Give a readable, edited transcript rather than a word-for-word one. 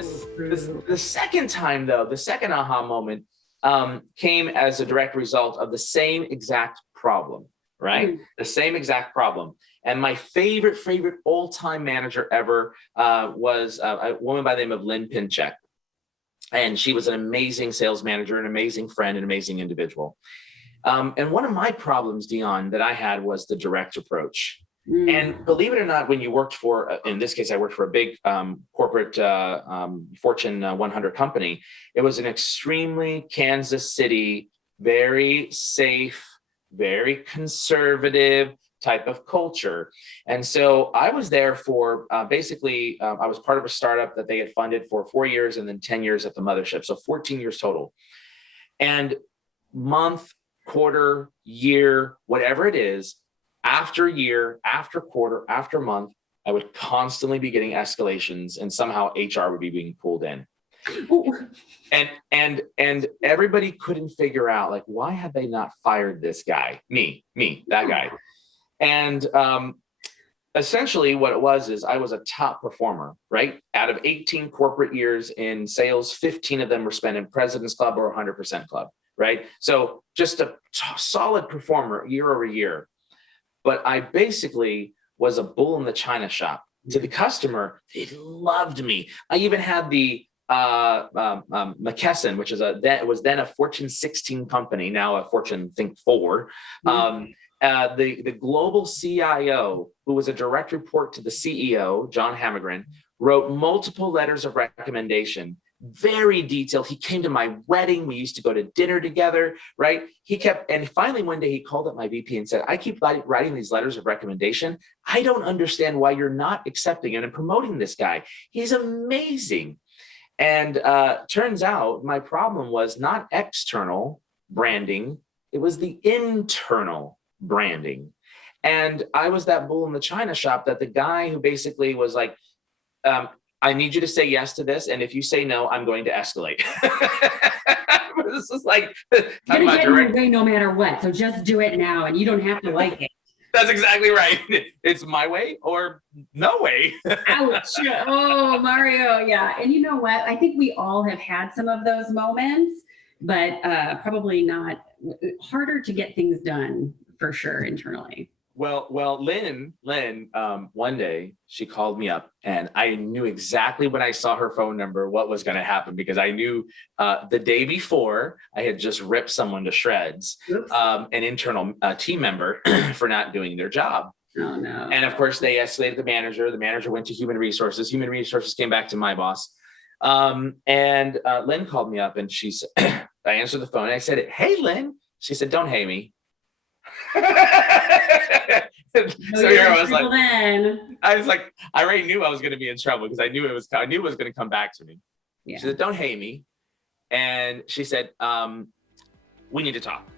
The second time, though, the second aha moment came as a direct result of the same exact problem, right? The same exact problem. And my favorite all-time manager ever was a woman by the name of Lynn Pinchek. And she was an amazing sales manager, an amazing friend, an amazing individual. And one of my problems, Dion, that I had was the direct approach. And believe it or not, when you worked for, in this case, I worked for a big corporate Fortune 100 company, it was an extremely Kansas City, very safe, very conservative type of culture. And so I was there for basically, I was part of a startup that they had funded for 4 years and then 10 years at the mothership. So 14 years total. And month, quarter, year, whatever it is, after year, after quarter, after month, I would constantly be getting escalations and somehow HR would be being pulled in. And everybody couldn't figure out, like, why had they not fired this guy? Me, that guy. And essentially what it was is I was a top performer, right? Out of 18 corporate years in sales, 15 of them were spent in President's Club or 100% Club, right? So just a solid performer year over year. But I basically was a bull in the china shop. To the customer, they loved me. I even had the McKesson, which is was then a Fortune 16 company, now a Fortune, think 4. The global CIO, who was a direct report to the CEO, John Hammergren, wrote multiple letters of recommendation, very detailed. He came to my wedding. We used to go to dinner together, right? And finally one day he called up my VP and said, I keep writing these letters of recommendation. I don't understand why you're not accepting it and promoting this guy. He's amazing. And turns out my problem was not external branding. It was the internal branding. And I was that bull in the china shop that the guy who basically was like, I need you to say yes to this. And if you say no, I'm going to escalate. This is like, it's gonna get in your way no matter what. So just do it now and you don't have to like it. That's exactly right. It's my way or no way. Ouch. Oh, Mario. Yeah. And you know what? I think we all have had some of those moments, but probably not harder to get things done for sure internally. Well, Lynn, one day she called me up and I knew exactly when I saw her phone number what was going to happen, because I knew the day before I had just ripped someone to shreds, an internal team member for not doing their job. Oh, no. And of course they escalated the manager. The manager went to human resources. Human resources came back to my boss. And Lynn called me up and she said, I answered the phone and I said, hey, Lynn. She said, don't hate me. So here I was like, I already knew I was going to be in trouble because I knew it was going to come back to me. Yeah. She said, don't hate me. And she said, we need to talk.